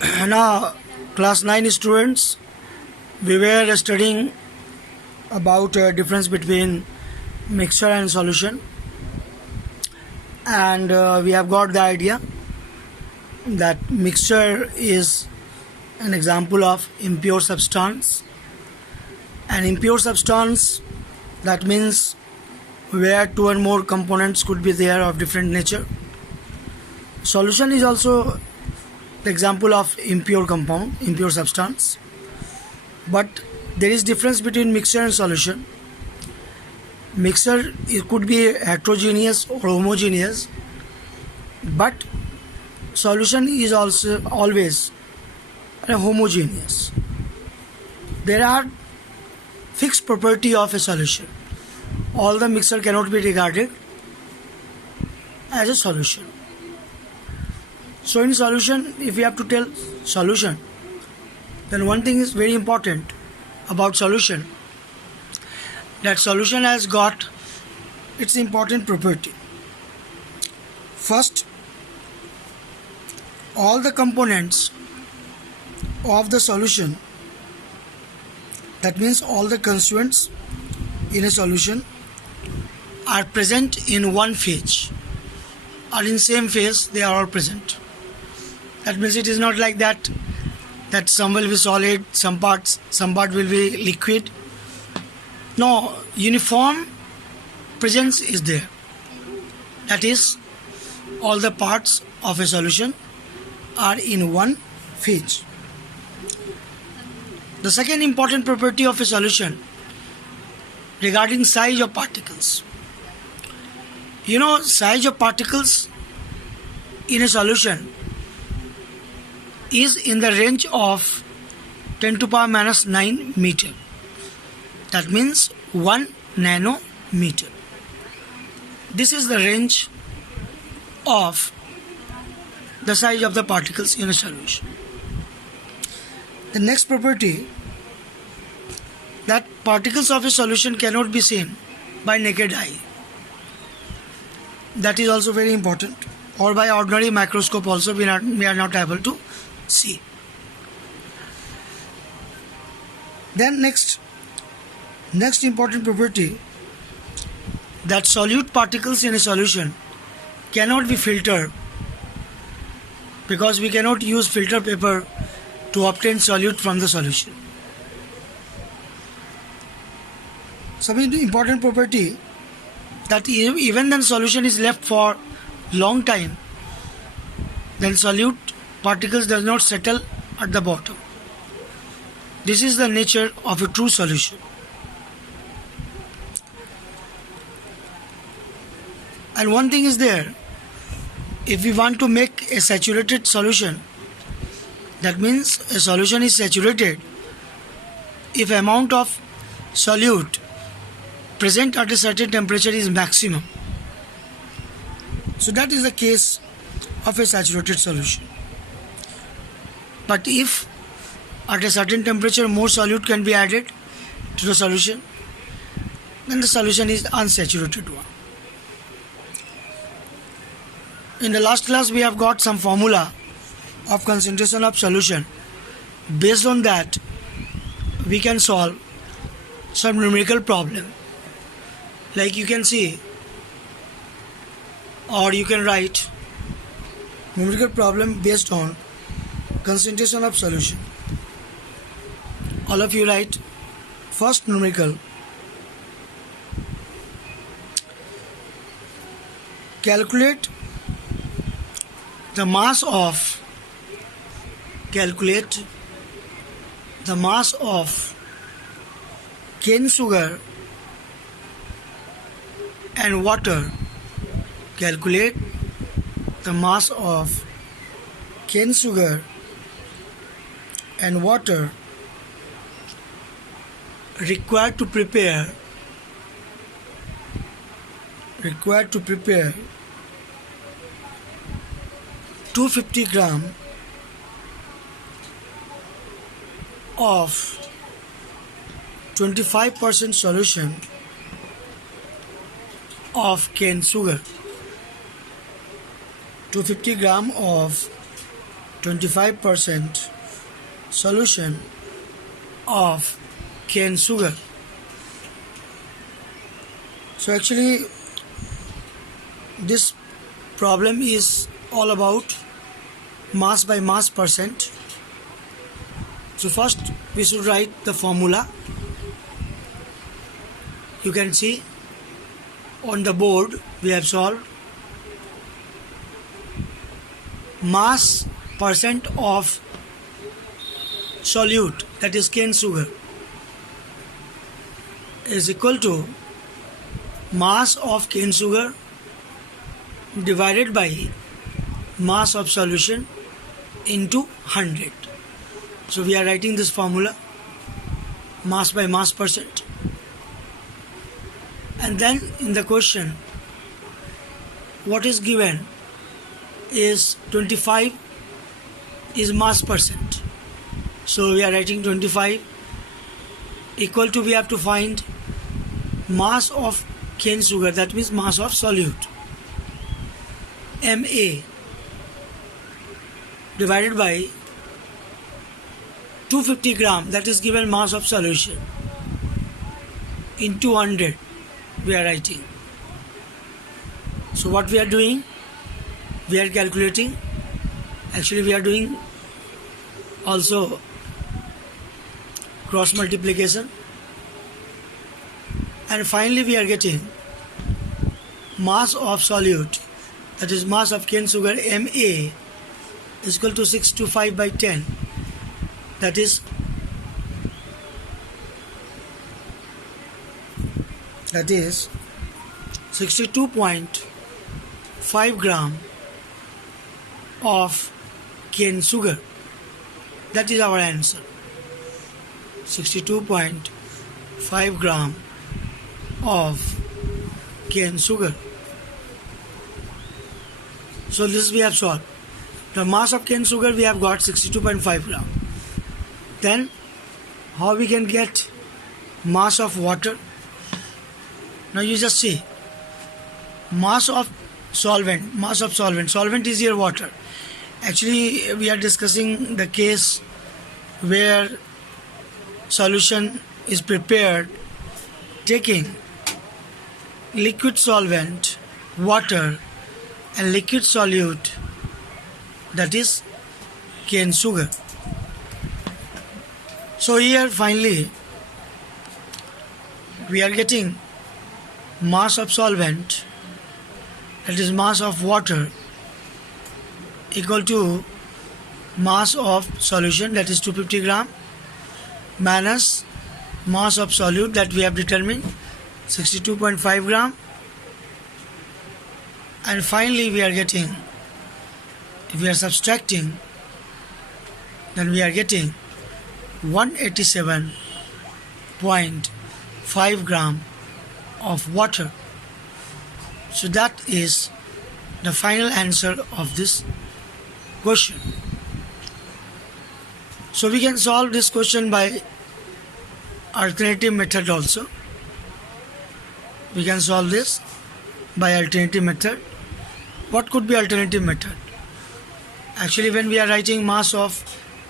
Now, class 9 students, we were studying about difference between mixture and solution, and we have got the idea that mixture is an example of impure substance. An impure substance, that means where two or more components could be there of different nature. Solution is also the example of impure compound, impure substance. But there is difference between mixture and solution. Mixture, it could be heterogeneous or homogeneous, but solution is also always homogeneous. There are fixed property of a solution. All the mixture cannot be regarded as a solution. So in solution, if we have to tell solution, then one thing is very important about solution, that solution has got its important property. First, all the components of the solution, that means all the constituents in a solution, are present in one phase, or in same phase they are all present. That means it is not like that some will be solid, some part will be liquid. No, uniform presence is there. That is, all the parts of a solution are in one phase. The second important property of a solution regarding size of particles. Size of particles in a solution is in the range of 10 to power minus 9 meter. That means 1 nanometer. This is the range of the size of the particles in a solution. The next property, that particles of a solution cannot be seen by naked eye. That is also very important. Or by ordinary microscope also we are not able to see. Then next important property, that solute particles in a solution cannot be filtered, because we cannot use filter paper to obtain solute from the solution. Some important property, that even then solution is left for long time, then solute particles does not settle at the bottom. This is the nature of a true solution. And one thing is there, if we want to make a saturated solution, that means a solution is saturated if amount of solute present at a certain temperature is maximum. So that is the case of a saturated solution. But if at a certain temperature more solute can be added to the solution, then the solution is unsaturated one. In the last class we have got some formula of concentration of solution. Based on that, we can solve some numerical problem. Like you can see, or you can write numerical problem based on concentration of solution. All of you write first numerical. Calculate the mass of cane sugar and water. Calculate the mass of cane sugar and water required to prepare 250 gram of 25% solution of cane sugar. 250 gram of 25% solution of cane sugar. So actually this problem is all about mass by mass percent. So first we should write the formula. You can see on the board we have solved mass percent of solute, that is cane sugar, is equal to mass of cane sugar divided by mass of solution into 100. So we are writing this formula, mass by mass percent. And then in the question what is given is 25 is mass percent. So we are writing 25 equal to, we have to find mass of cane sugar, that means mass of solute, MA, divided by 250 gram, that is given mass of solution, into 100 we are writing. So what we are doing, we are calculating, actually we are doing also cross multiplication, and finally we are getting mass of solute, that is mass of cane sugar, MA, is equal to 625 by 10, that is 62.5 gram of cane sugar. That is our answer, 62.5 gram of cane sugar. So this we have solved. The mass of cane sugar we have got 62.5 gram. Then how we can get mass of water? Now you just see, mass of solvent, solvent is here water. Actually we are discussing the case where solution is prepared taking liquid solvent, water, and liquid solute, that is cane sugar. So here finally we are getting mass of solvent, that is mass of water, equal to mass of solution, that is 250 gram, minus mass of solute that we have determined, 62.5 gram, and finally we are getting, if we are subtracting, then we are getting 187.5 gram of water. So that is the final answer of this question. So we can solve this question by alternative method also. We can solve this by alternative method. What could be alternative method? Actually when we are writing mass of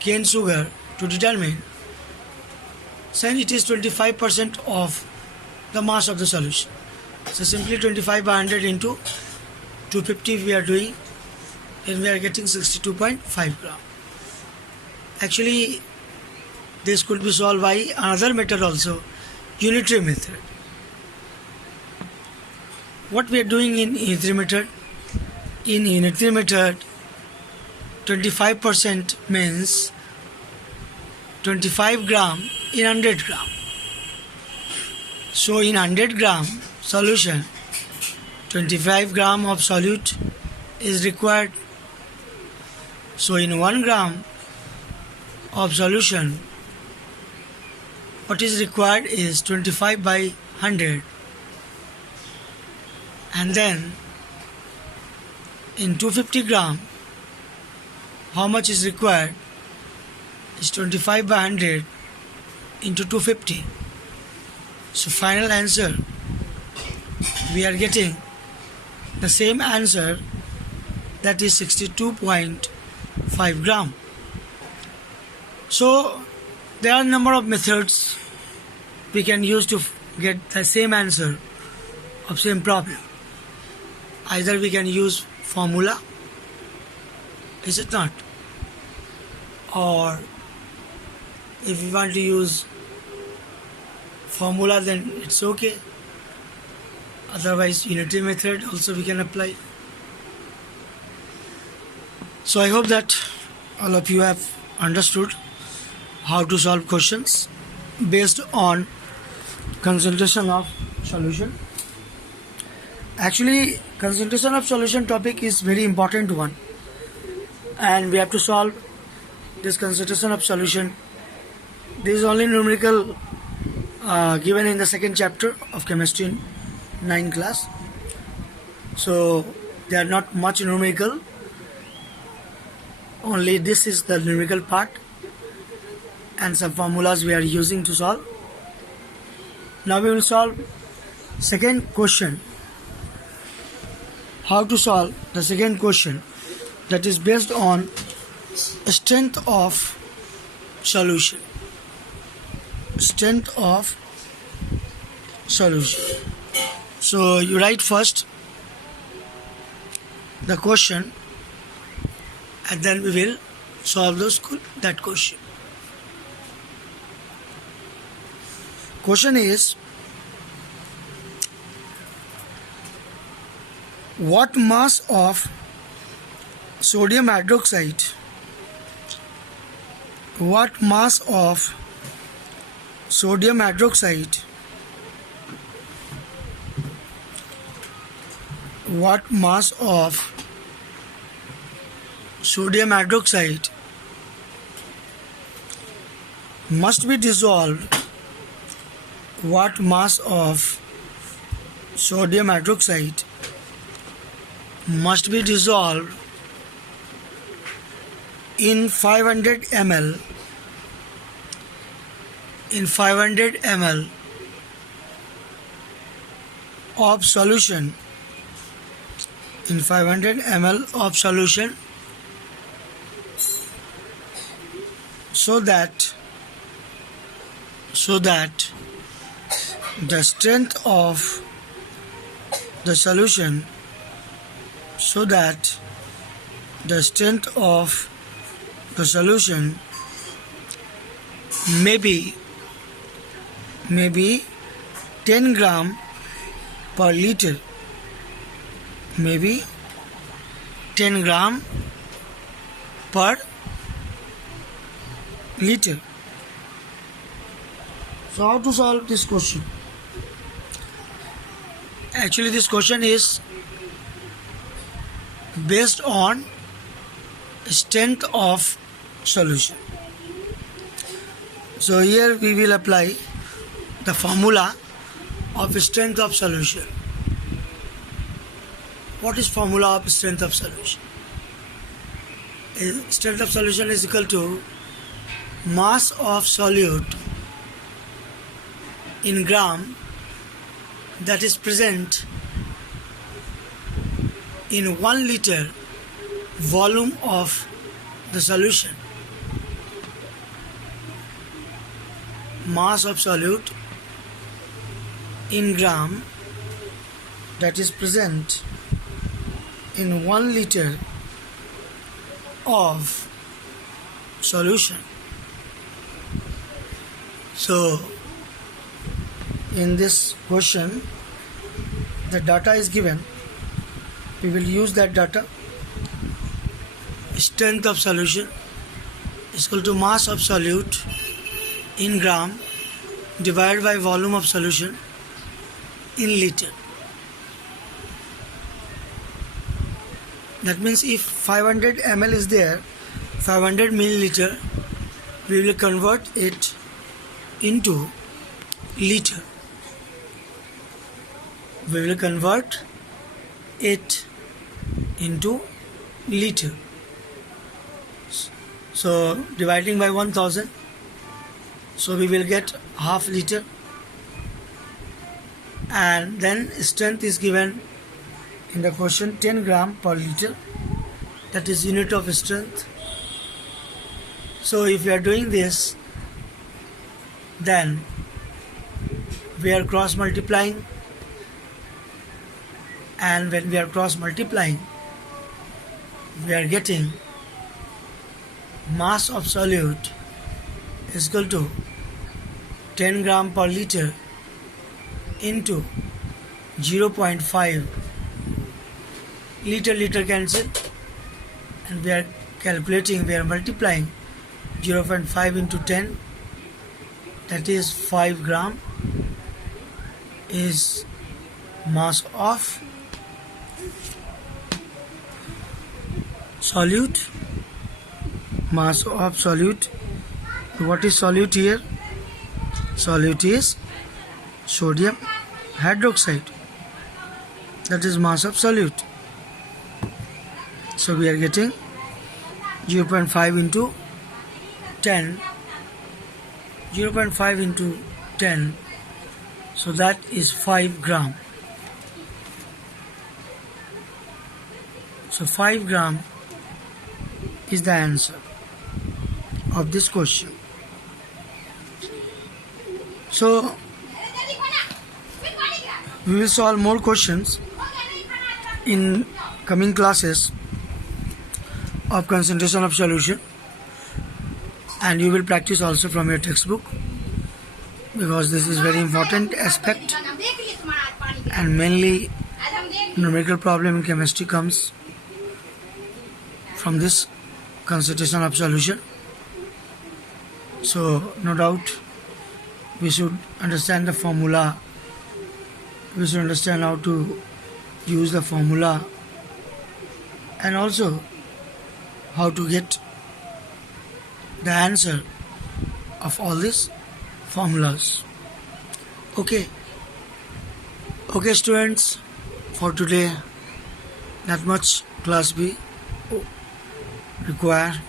cane sugar to determine, then it is 25% of the mass of the solution. So simply 25 by 100 into 250 we are doing, and we are getting 62.5 gram. Actually this could be solved by another method also, unitary method. What we are doing in unitary method? In unitary method, 25% means 25 gram in 100 gram. So in 100 gram solution, 25 gram of solute is required. So in 1 gram of solution, what is required is 25 by 100, and then in 250 gram, how much is required is 25 by 100 into 250. So final answer, we are getting the same answer, that is 62.5 5 gram. So there are a number of methods we can use to get the same answer of same problem. Either we can use formula, is it not? Or if we want to use formula, then it's okay. Otherwise, unitary method also we can apply. So I hope that all of you have understood how to solve questions based on concentration of solution. Actually, concentration of solution topic is very important one, and we have to solve this concentration of solution. This is only numerical given in the second chapter of chemistry in 9th class. So they are not much numerical. Only this is the numerical part and some formulas we are using to solve. Now we will solve second question. How to solve the second question, that is based on strength of solution. Strength of solution. So you write first the question and then we will solve that question. Question is, what mass of sodium hydroxide, what mass of sodium hydroxide, what mass of sodium hydroxide must be dissolved, what mass of sodium hydroxide must be dissolved in 500 ml of solution, in 500 ml of solution, so that the strength of the solution, so that the strength of the solution may be 10 gram per liter, maybe 10 gram per liter. So how to solve this question? Actually, this question is based on strength of solution. So here we will apply the formula of strength of solution. What is formula of strength of solution? Strength of solution is equal to mass of solute in gram that is present in 1 liter volume of the solution. Mass of solute in gram that is present in 1 liter of solution. So in this question the data is given, we will use that data. Strength of solution is equal to mass of solute in gram divided by volume of solution in liter. That means if 500 ml is there, 500 milliliter, we will convert it into liter. We will convert it into liter. So dividing by 1000, so we will get half liter, and then strength is given in the question 10 gram per liter, that is unit of strength. So if we are doing this, then we are cross multiplying, and when we are cross multiplying, we are getting mass of solute is equal to 10 gram per liter into 0.5 liter cancel, and we are calculating, we are multiplying 0.5 into 10, that is 5 gram is mass of solute. Mass of solute. What is solute here? Solute is sodium hydroxide. That is mass of solute. So we are getting 0.5 into 10. 0.5 into 10. So that is 5 gram. So 5 gram is the answer of this question. So we will solve more questions in coming classes of concentration of solution, and you will practice also from your textbook, because this is very important aspect, and mainly numerical problem in chemistry comes from this concentration of solution. So no doubt we should understand the formula, we should understand how to use the formula, and also how to get the answer of all these formulas. Okay students, for today that much class B required.